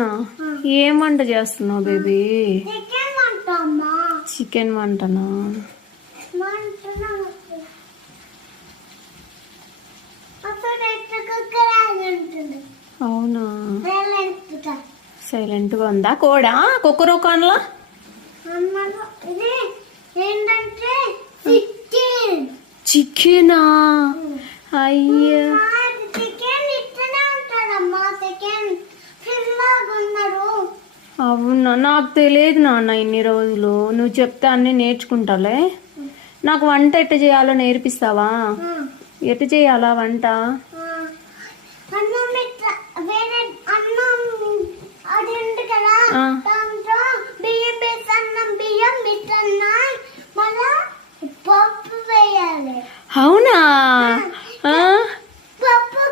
అవునా, ఏం వంట చేస్తున్నావు బేబీ? చికెన్ వంటనా? అవునా, సైలెంట్గా ఉందా కోడా కుక్కరోకాన్లా? చికెనా? అయ్యా, అవునా, నాకు తెలియదు నాన్న. ఇన్ని రోజులు నువ్వు చెప్తే అన్నీ నేర్చుకుంటాలే. నాకు వంట ఎట్ట చేయాలో నేర్పిస్తావా? ఎట్ట చేయాలా వంట? అవునా,